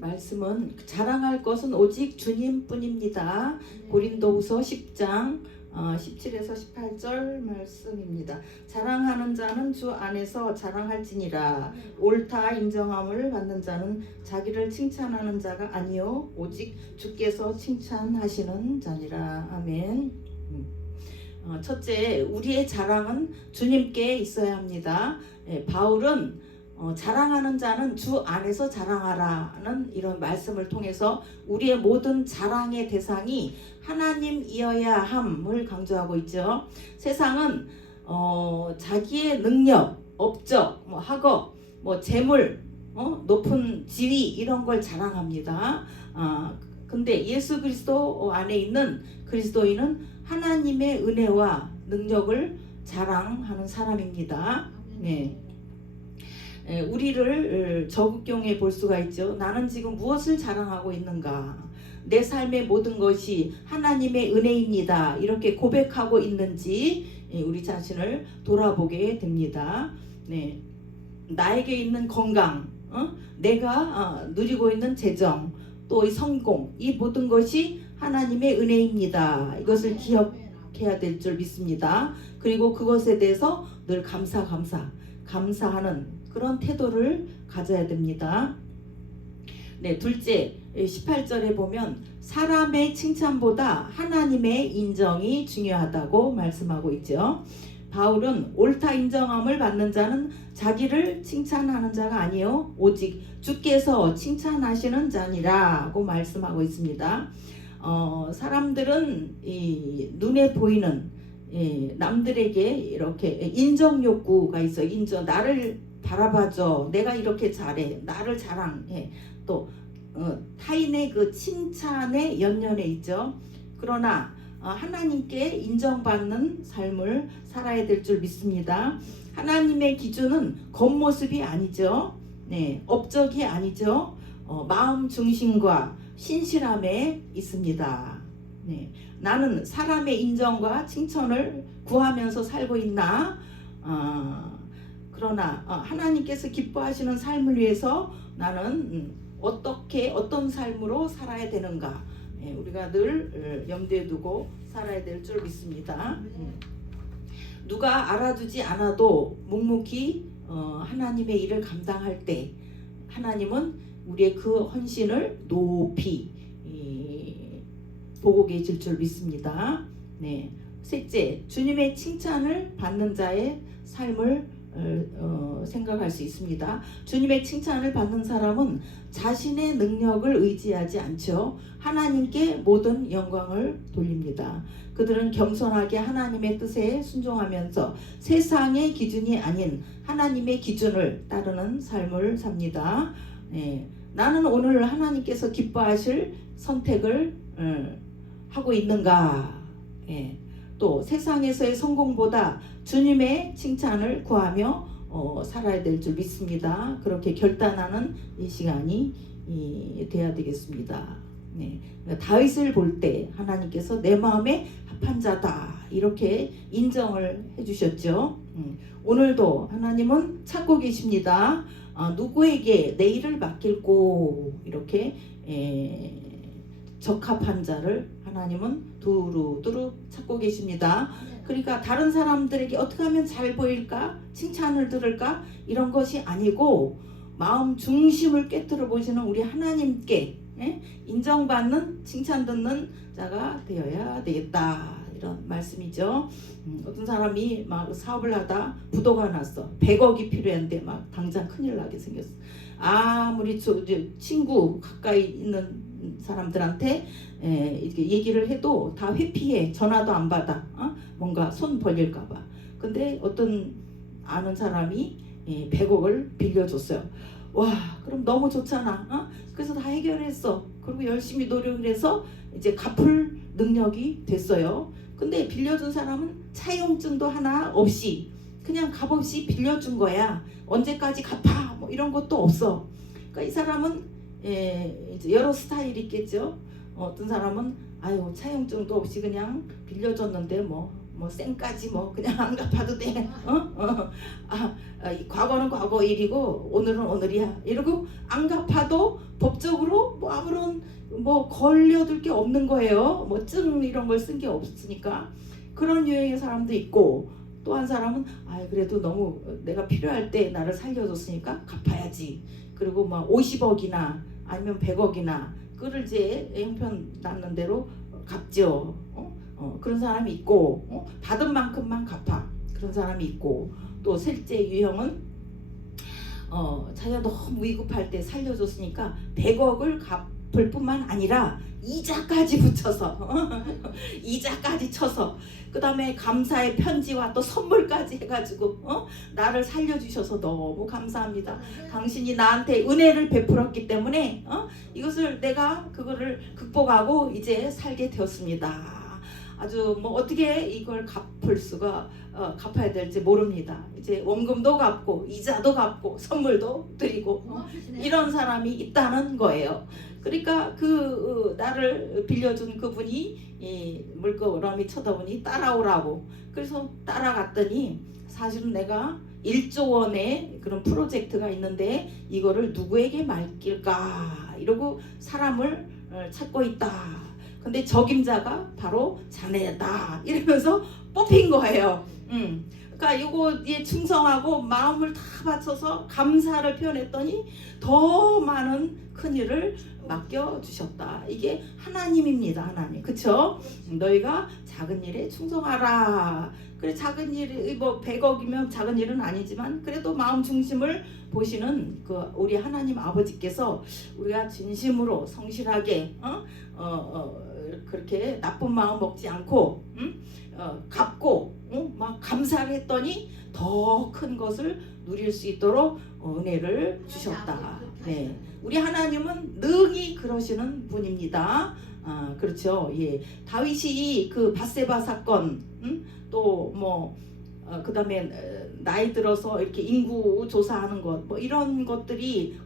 말씀은 자랑할 것은 오직 주님뿐입니다. 고린도후서 10장 17에서 18절 말씀입니다. 자랑하는 자는 주 안에서 자랑할지니라. 옳다 인정함을 받는 자는 자기를 칭찬하는 자가 아니요 오직 주께서 칭찬하시는 자니라. 아멘. 첫째, 우리의 자랑은 주님께 있어야 합니다. 바울은 자랑하는 자는 주 안에서 자랑하라는 이런 말씀을 통해서 우리의 모든 자랑의 대상이 하나님이어야 함을 강조하고 있죠. 세상은 자기의 능력, 업적, 학업, 재물, 높은 지위 이런 걸 자랑합니다. 근데 예수 그리스도 안에 있는 그리스도인은 하나님의 은혜와 능력을 자랑하는 사람입니다. 네. 우리를 저국경에 볼 수가 있죠. 나는 지금 무엇을 자랑하고 있는가? 내 삶의 모든 것이 하나님의 은혜입니다. 이렇게 고백하고 있는지 우리 자신을 돌아보게 됩니다. 네. 나에게 있는 건강, 내가 누리고 있는 재정, 또 이 성공, 이 모든 것이 하나님의 은혜입니다. 이것을 기억해야 될 줄 믿습니다. 그리고 그것에 대해서 늘 감사하는 그런 태도를 가져야 됩니다. 네, 둘째, 18절에 보면 사람의 칭찬보다 하나님의 인정이 중요하다고 말씀하고 있죠. 바울은 옳다 인정함을 받는 자는 자기를 칭찬하는 자가 아니요 오직 주께서 칭찬하시는 자니라고 말씀하고 있습니다. 사람들은 이 눈에 보이는 남들에게 이렇게 인정 욕구가 있어. 나를 바라봐줘. 내가 이렇게 잘해. 나를 자랑해. 또 타인의 그 칭찬에 연연해 있죠. 그러나 하나님께 인정받는 삶을 살아야 될 줄 믿습니다. 하나님의 기준은 겉모습이 아니죠. 네, 업적이 아니죠. 마음 중심과 신실함에 있습니다. 네, 나는 사람의 인정과 칭찬을 구하면서 살고 있나? 그러나 하나님께서 기뻐하시는 삶을 위해서 나는 어떤 삶으로 살아야 되는가? 우리가 늘 염두에 두고 살아야 될 줄 믿습니다. 누가 알아주지 않아도 묵묵히 하나님의 일을 감당할 때 하나님은 우리의 그 헌신을 높이 보고 계실 줄 믿습니다. 네. 셋째, 주님의 칭찬을 받는 자의 삶을 생각할 수 있습니다. 주님의 칭찬을 받는 사람은 자신의 능력을 의지하지 않죠. 하나님께 모든 영광을 돌립니다. 그들은 겸손하게 하나님의 뜻에 순종하면서 세상의 기준이 아닌 하나님의 기준을 따르는 삶을 삽니다. 네. 나는 오늘 하나님께서 기뻐하실 선택을 하고 있는가? 또 세상에서의 성공보다 주님의 칭찬을 구하며 살아야 될 줄 믿습니다. 그렇게 결단하는 이 시간이 돼야 되겠습니다. 네. 다윗을 볼 때 하나님께서 내 마음에 합한 자다 이렇게 인정을 해주셨죠. 오늘도 하나님은 찾고 계십니다. 누구에게 내 일을 맡길고 이렇게 적합한 자를 하나님은 두루두루 찾고 계십니다. 그러니까 다른 사람들에게 어떻게 하면 잘 보일까? 칭찬을 들을까? 이런 것이 아니고 마음 중심을 꿰뚫어 보시는 우리 하나님께 인정받는 칭찬 듣는 자가 되어야 되겠다. 이런 말씀이죠. 어떤 사람이 막 사업을 하다 부도가 났어. 100억이 필요한데 막 당장 큰일 나게 생겼어. 아무리 친구 가까이 있는 사람들한테 이렇게 얘기를 해도 다 회피해. 전화도 안 받아. 뭔가 손 벌릴까봐. 근데 어떤 아는 사람이 100억을 빌려줬어요. 와, 그럼 너무 좋잖아. 그래서 다 해결했어. 그리고 열심히 노력을 해서 이제 갚을 능력이 됐어요. 근데 빌려준 사람은 차용증도 하나 없이 그냥 값없이 빌려준 거야. 언제까지 갚아? 뭐 이런 것도 없어. 그러니까 이 사람은 이제 여러 스타일이 있겠죠. 어떤 사람은 차용증도 없이 그냥 빌려줬는데 뭐 뭐 쌩까지 뭐 그냥 안 갚아도 돼. 과거는 과거 일이고 오늘은 오늘이야. 이러고 안 갚아도 법적으로 뭐 아무런 뭐 걸려들 게 없는 거예요. 뭐 증 이런 걸 쓴 게 없으니까. 그런 유형의 사람도 있고, 또 한 사람은 그래도 너무 내가 필요할 때 나를 살려줬으니까 갚아야지. 그리고 막 50억이나 아니면 100억이나 끌을제 형편 낳는 대로 갚죠. 그런 사람이 있고, 받은 만큼만 갚아. 그런 사람이 있고, 또 셋째 유형은 자기가 너무 위급할 때 살려줬으니까 100억을 갚을 뿐만 아니라 이자까지 붙여서 이자까지 쳐서 그 다음에 감사의 편지와 또 선물까지 해가지고 나를 살려주셔서 너무 감사합니다. 당신이 나한테 은혜를 베풀었기 때문에 이것을 내가 그거를 극복하고 이제 살게 되었습니다. 아주 뭐 어떻게 이걸 갚아야 될지 모릅니다. 이제 원금도 갚고 이자도 갚고 선물도 드리고 이런 사람이 있다는 거예요. 그러니까 나를 빌려준 그분이 물끄러미 쳐다보니 따라오라고. 그래서 따라갔더니 사실은 내가 1조 원의 그런 프로젝트가 있는데 이거를 누구에게 맡길까 이러고 사람을 찾고 있다. 근데 적임자가 바로 자네다 이러면서 뽑힌 거예요. 그러니까 이거에 충성하고 마음을 다 바쳐서 감사를 표현했더니 더 많은 큰일을 맡겨주셨다. 이게 하나님입니다. 하나님. 그쵸? 너희가 작은 일에 충성하라. 그래 작은 일이 뭐 100억이면 작은 일은 아니지만 그래도 마음 중심을 보시는 우리 하나님 아버지께서 우리가 진심으로 성실하게 그렇게 나쁜 마음 먹지 않고 갚고 막 감사를 했더니 더 큰 것을 누릴 수 있도록 은혜를 주셨다. 네, 우리 하나님은 능히 그러시는 분입니다. 그렇죠. 예, 다윗이 그 밧세바 사건, 또 뭐 그다음에 나이 들어서 이렇게 인구 조사하는 것, 뭐 이런 것들이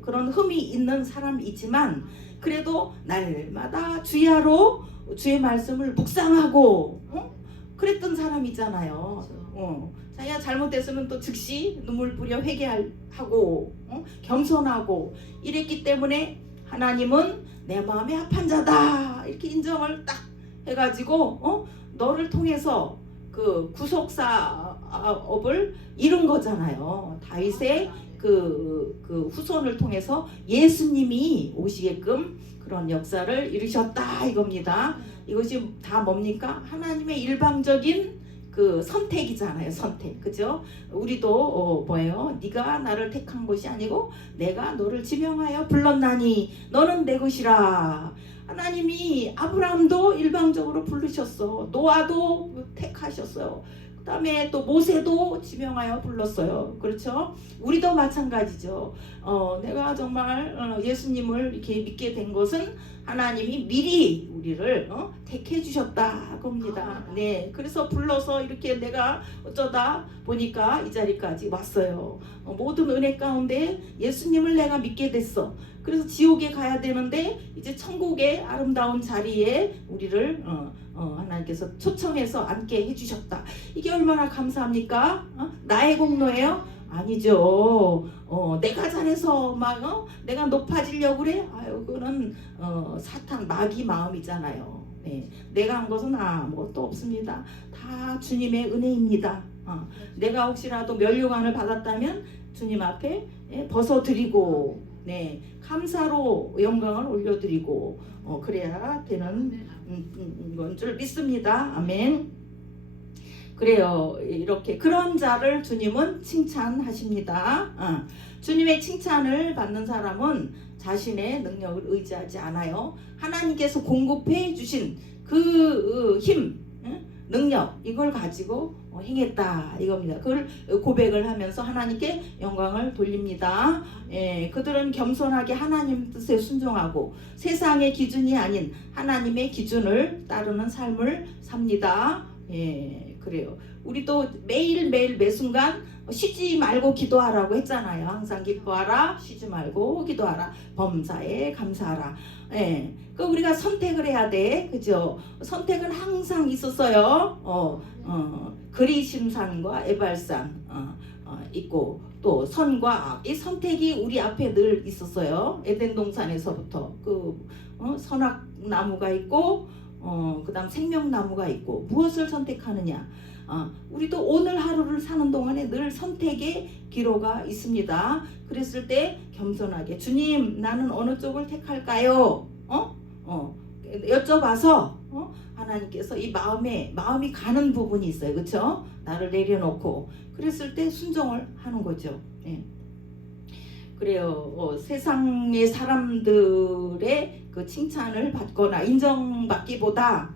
그런 흠이 있는 사람이지만 그래도 날마다 주야로 주의 말씀을 묵상하고 그랬던 사람이잖아요. 자기가 잘못됐으면 또 즉시 눈물 뿌려 회개하고 겸손하고 이랬기 때문에 하나님은 내 마음에 합한 자다 이렇게 인정을 딱 해가지고 너를 통해서 그 구속사업을 이룬 거잖아요. 다윗의 그 후손을 통해서 예수님이 오시게끔 그런 역사를 이루셨다 이겁니다. 이것이 다 뭡니까? 하나님의 일방적인 그 선택이잖아요. 선택. 그죠? 우리도 뭐예요? 네가 나를 택한 것이 아니고 내가 너를 지명하여 불렀나니 너는 내 것이라. 하나님이 아브라함도 일방적으로 부르셨어. 노아도 택하셨어요. 그 다음에 또 모세도 지명하여 불렀어요. 그렇죠? 우리도 마찬가지죠. 내가 정말 예수님을 이렇게 믿게 된 것은 하나님이 미리 우리를 택해 주셨다 겁니다. 네, 그래서 불러서 이렇게 내가 어쩌다 보니까 이 자리까지 왔어요. 모든 은혜 가운데 예수님을 내가 믿게 됐어. 그래서 지옥에 가야 되는데 이제 천국의 아름다운 자리에 우리를 하나님께서 초청해서 앉게 해주셨다. 이게 얼마나 감사합니까? 나의 공로예요? 아니죠. 내가 잘해서 막 내가 높아지려고 그래? 그거는 사탄 마귀 마음이잖아요. 네, 내가 한 것은 아무것도 없습니다. 다 주님의 은혜입니다. 내가 혹시라도 면류관을 받았다면 주님 앞에 벗어드리고 네, 감사로 영광을 올려드리고 그래야 되는 건 줄 믿습니다. 아멘. 그래요. 이렇게 그런 자를 주님은 칭찬하십니다. 주님의 칭찬을 받는 사람은 자신의 능력을 의지하지 않아요. 하나님께서 공급해 주신 그 힘, 능력 이걸 가지고 행했다 이겁니다. 그걸 고백을 하면서 하나님께 영광을 돌립니다. 그들은 겸손하게 하나님 뜻에 순종하고 세상의 기준이 아닌 하나님의 기준을 따르는 삶을 삽니다. 그래요. 우리도 매일매일 매 순간 쉬지 말고 기도하라고 했잖아요. 항상 기뻐하라, 쉬지 말고 기도하라, 범사에 감사하라. 예, 그 우리가 선택을 해야 돼, 그죠? 선택은 항상 있었어요. 그리심산과 에발산 있고 또 선과 악, 이 선택이 우리 앞에 늘 있었어요. 에덴 동산에서부터 선악나무가 있고 그다음 생명나무가 있고 무엇을 선택하느냐. 우리도 오늘 하루를 사는 동안에 늘 선택의 기로가 있습니다. 그랬을 때 겸손하게 주님 나는 어느 쪽을 택할까요? 여쭤봐서 하나님께서 이 마음이 가는 부분이 있어요. 그렇죠? 나를 내려놓고 그랬을 때 순종을 하는 거죠. 예. 그래요. 세상의 사람들의 그 칭찬을 받거나 인정받기보다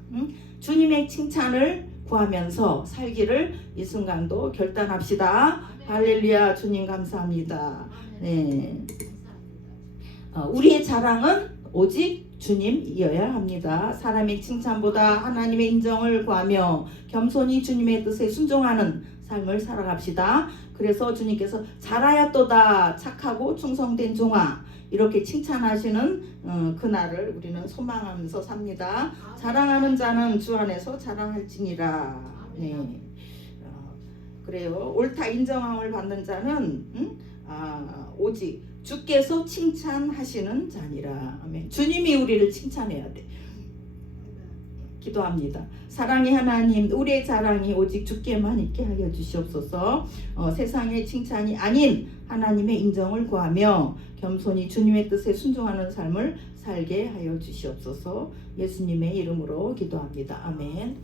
주님의 칭찬을 구하면서 살기를 이 순간도 결단합시다. 할렐루야. 주님 감사합니다. 네. 우리의 자랑은 오직 주님이어야 합니다. 사람의 칭찬보다 하나님의 인정을 구하며 겸손히 주님의 뜻에 순종하는 삶을 살아갑시다. 그래서 주님께서 잘하였도다 착하고 충성된 종아 이렇게 칭찬하시는 그날을 우리는 소망하면서 삽니다. 자랑하는 자는 주 안에서 자랑할지니라. 네. 그래요. 옳다 인정함을 받는 자는 오직 주께서 칭찬하시는 자니라. 아멘. 주님이 우리를 칭찬해야 돼. 기도합니다. 사랑의 하나님, 우리의 자랑이 오직 주께만 있게 하여 주시옵소서. 세상의 칭찬이 아닌 하나님의 인정을 구하며 겸손히 주님의 뜻에 순종하는 삶을 살게 하여 주시옵소서. 예수님의 이름으로 기도합니다. 아멘.